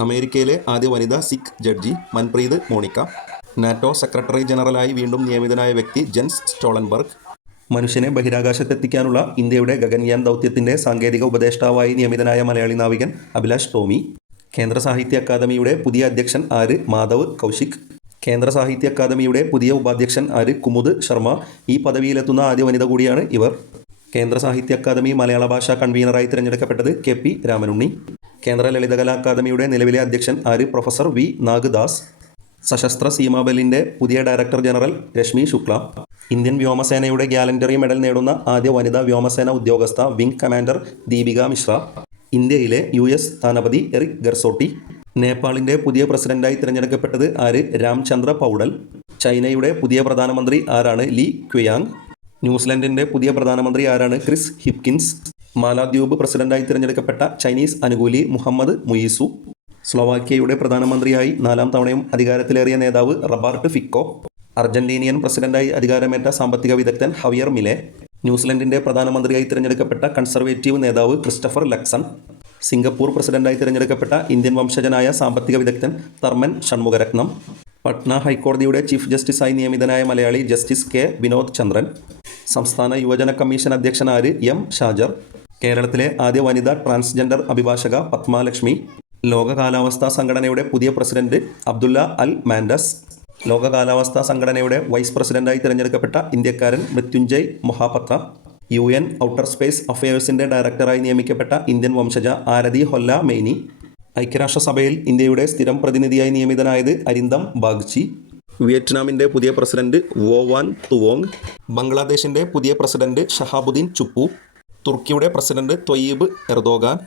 അമേരിക്കയിലെ ആദ്യ വനിതാ Sikh judge Manpreet Monica NATO secretary ജനറലായി വീണ്ടും നിയമിതനായ വ്യക്തി ജെൻസ് സ്റ്റോളൻബർഗ് മനുഷ്യനെ ബഹിരാകാശത്തെത്തിക്കാനുള്ള ഇന്ത്യയുടെ ഗഗൻയാൻ ദൗത്യത്തിന്റെ സാങ്കേതിക ഉപദേഷ്ടാവായി നിയമിതനായ മലയാളി നാവികൻ അഭിലാഷ് ടോമി കേന്ദ്ര സാഹിത്യ അക്കാദമിയുടെ പുതിയ അധ്യക്ഷൻ ആര് മാധവ് കൗശിക് കേന്ദ്ര സാഹിത്യ അക്കാദമിയുടെ പുതിയ ഉപാധ്യക്ഷൻ ആര് കുമുദ് ശർമ്മ ഈ പദവിയിലെത്തുന്ന ആദ്യ വനിത കൂടിയാണ് ഇവർ. കേന്ദ്ര സാഹിത്യ അക്കാദമി മലയാള ഭാഷാ കൺവീനറായി തിരഞ്ഞെടുക്കപ്പെട്ടത് കെ പി രാമനുണ്ണി. കേന്ദ്ര ലളിതകലാ അക്കാദമിയുടെ നിലവിലെ അധ്യക്ഷൻ ആര്? Professor V. നാഗ്ദാസ്. സശസ്ത്ര സീമാബലിന്റെ പുതിയ director general Rashmi Shukla. Indian വ്യോമസേനയുടെ ഗ്യാലൻഡറി മെഡൽ നേടുന്ന ആദ്യ വനിതാ വ്യോമസേന ഉദ്യോഗസ്ഥ വിംഗ് കമാൻഡർ ദീപിക മിശ്ര. ഇന്ത്യയിലെ യു എസ് സ്ഥാനപതി എറിക് ഗർസോട്ടി. നേപ്പാളിന്റെ പുതിയ പ്രസിഡന്റായി തിരഞ്ഞെടുക്കപ്പെട്ടത് ആര്? രാംചന്ദ്ര പൗഡൽ. ചൈനയുടെ പുതിയ പ്രധാനമന്ത്രി ആരാണ്? Li Qiang. ന്യൂസിലൻഡിന്റെ പുതിയ പ്രധാനമന്ത്രി ആരാണ്? Chris Hipkins. മാലാദ്വീപ് പ്രസിഡന്റായി തിരഞ്ഞെടുക്കപ്പെട്ട ചൈനീസ് അനുകൂലി മുഹമ്മദ് മുയിസു. സ്ലോവാക്യയുടെ പ്രധാനമന്ത്രിയായി നാലാം തവണയും അധികാരത്തിലേറിയ നേതാവ് റബാർട്ട് ഫിക്കോ. അർജന്റീനിയൻ പ്രസിഡന്റായി അധികാരമേറ്റ സാമ്പത്തിക വിദഗ്ധൻ ഹവിയർ മിലെ. ന്യൂസിലൻഡിന്റെ പ്രധാനമന്ത്രിയായി തിരഞ്ഞെടുക്കപ്പെട്ട കൺസർവേറ്റീവ് നേതാവ് ക്രിസ്റ്റഫർ ലക്സൺ. സിംഗപ്പൂർ പ്രസിഡന്റായി തിരഞ്ഞെടുക്കപ്പെട്ട ഇന്ത്യൻ വംശജനായ സാമ്പത്തിക വിദഗ്ധൻ തർമൻ ഷൺമുഖരത്നം. പട്ന ഹൈക്കോടതിയുടെ ചീഫ് ജസ്റ്റിസായി നിയമിതനായ മലയാളി ജസ്റ്റിസ് കെ വിനോദ് ചന്ദ്രൻ. സംസ്ഥാന യുവജന കമ്മീഷൻ അധ്യക്ഷനാര് എം ഷാജർ. കേരളത്തിലെ ആദ്യ വനിതാ ട്രാൻസ്ജെൻഡർ അഭിഭാഷക പത്മാലക്ഷ്മി ലോക കാലാവസ്ഥാ സംഘടനയുടെ പുതിയ പ്രസിഡന്റ് അബ്ദുല്ല അൽ മാൻഡസ് ലോക കാലാവസ്ഥാ സംഘടനയുടെ വൈസ് പ്രസിഡന്റായി തിരഞ്ഞെടുക്കപ്പെട്ട ഇന്ത്യക്കാരൻ Mrityunjay Mohapatra U N outer space അഫയേഴ്സിന്റെ ഡയറക്ടറായി നിയമിക്കപ്പെട്ട ഇന്ത്യൻ വംശജ ആരതി ഹൊല്ല മെയ്നി ഐക്യരാഷ്ട്രസഭയിൽ ഇന്ത്യയുടെ സ്ഥിരം പ്രതിനിധിയായി നിയമിതനായത് അരിന്ദം ബാഗ്ചി വിയറ്റ്നാമിന്റെ പുതിയ പ്രസിഡന്റ് വോവാൻ തുവോങ് ബംഗ്ലാദേശിന്റെ പുതിയ പ്രസിഡന്റ് ഷഹാബുദ്ദീൻ ചുപ്പു തുർക്കിയുടെ പ്രസിഡന്റ് ത്വയ്യീബ് എർദോഗാൻ